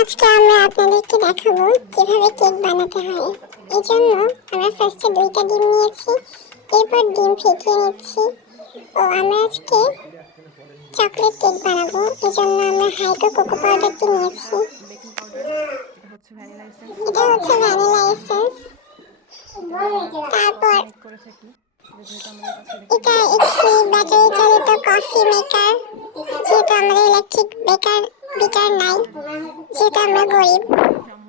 আজকে আমরা আপনাদেরকে দেখাবো কিভাবে কেক বানাতে হয়। এই জন্য আমরা ফার্স্টে 2টা ডিম নিয়েছি, এরপর ডিম ফেটিয়ে নিচ্ছি। আমরা আজকে চকলেট কেক বানাবো, এই জন্য আমরা হাইড্রো কোকো পাউডারটি নিয়েছি। এটা হচ্ছে ভ্যানিলা এসেন্স। তারপর এটা একটি ব্যাটারি চালিত কফি মেকার। যেহেতু আমাদের ইলেকট্রিক বিটার নাই, যেহেতু আমরা গরিব,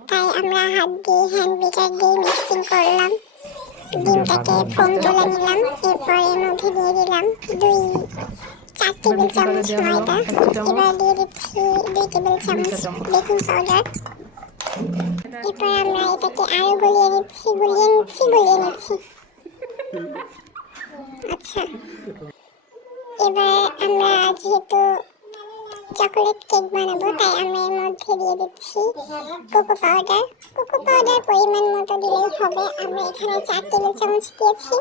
তাই আমরা হাত দিয়ে হ্যান্ড বিটার দিয়ে মিক্সিং করলাম। ডিমটাকে ফোম তুলে নিলাম, এরপর এর মধ্যে দিয়ে দিলাম 4 টেবিল চামচ ময়দা। এবার দিয়ে দিচ্ছি 2 টেবিল চামচ বেকিং পাউডার। এরপর আমরা এটাকে আরো গলিয়ে নিচ্ছি। আচ্ছা, এবার আমরা যেহেতু চকলেট কেক বানাবো, তাই আমরা এর মধ্যে দিয়ে দিচ্ছি কোকো পাউডার পরিমাণ মতো দিলেই হবে। আমরা এখানে 4 টেবিল চামচ দিয়েছি।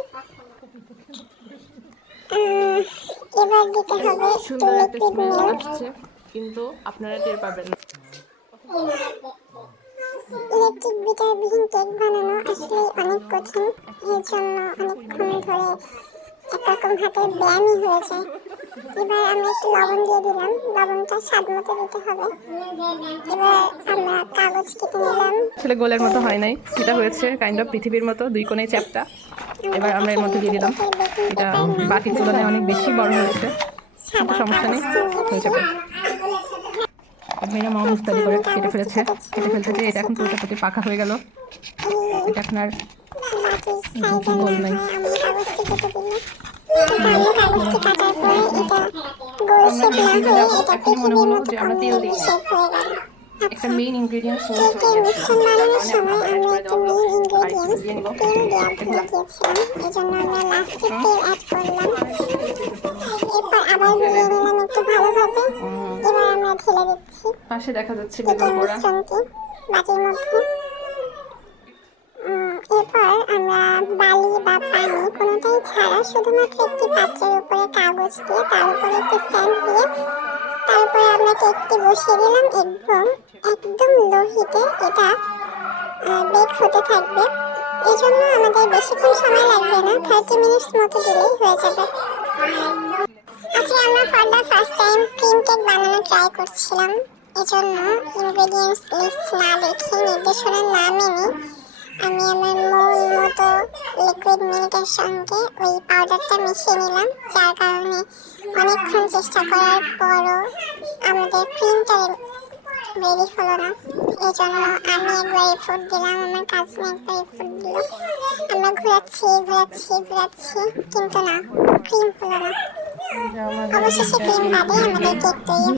এবার দিতে হবে একটু লিকুইড মিল্ক, কিন্তু আপনারা টের পাবেন না। ইলেকট্রিক বিটার বিহীন কেক বানানো আসলে অনেক কঠিন, এর জন্য অনেকক্ষণ ধরে একরকম হাতের ব্যায়ামই হয়ে যায়। এবার আমরা একটু লবণ দিয়ে দিলাম, লবণটা স্বাদ মতো দিতে হবে। এবার আমরা কাগজ কেটে নিলাম। আসলে গোলের মতো হয় নাই, এটা হয়েছে কাইন্ড অফ পৃথিবীর মতো 2 কোণে চ্যাপ্টা। এবার আমরা এর মধ্যে দিয়ে দিলাম, এটা বাকির তুলনায় অনেক বেশি বড় হয়েছে, সমস্যা নেই, হয়ে যাবে। ভাইরা মামা মুস্তাদি করে কেটে ফেলতে এটা এখন পুরোটা প্রতি পাকা হয়ে গেল। এটা এখন আর গোল নাই। মনে হলো যে আমরা তেল দিচ্ছি, একটা মেইন ইনগ্রেডিয়েন্টস মিশ্রণ বানানোর সময় আমরা একটু মেইন ইনগ্রেডিয়েন্টস তেল দেওয়া ভুলে গিয়েছিলাম, এই জন্য আমরা লাস্টে তেল অ্যাড করলাম। এরপর আবার মিলিয়ে নিলাম একটু ভালোভাবে। এবার আমরা ঢেলে দিচ্ছি পাশে দেখা যাচ্ছে মিশ্রণটি বাটির মধ্যে। এরপর আমরা বালি বা পানি কোনোটাই ছাড়া শুধুমাত্র একটি পাত্রের উপরে কাগজ দিয়ে, তার উপরে একটি স্ট্যান্ড দিয়ে, তারপরে আমরা কেকটি বসিয়ে দিলাম এবং একদম লো হিটে এটা বেক হতে থাকবে। এই জন্য আমাদের বেশিক্ষণ সময় লাগবে না, 30 মিনিটস মতো দিলেই হয়ে যাবে। আজকে আমরা for the first time cream cake বানানো ট্রাই করছিলাম, এজন্য ইনগ্রেডিয়েন্টস লিস্ট না দেখে, নির্দেশনা না মেনে আমি আমার মূল মতো লিকুইড মিল্কের সঙ্গে ওই পাউডারটা মিশিয়ে নিলাম, যার কারণে অনেকক্ষণ চেষ্টা করার পরও আমাদের ক্রিমটা রেডি হলো না। এই জন্য আমি একবার এফোর্ট দিলাম, আমার কাজিন একবার এফোর্ট দিল। আমরা ঘোরাচ্ছি কিন্তু না, ক্রিম হলো না। অবশেষে ক্রিম বাদে আমাদের কেক তৈরি।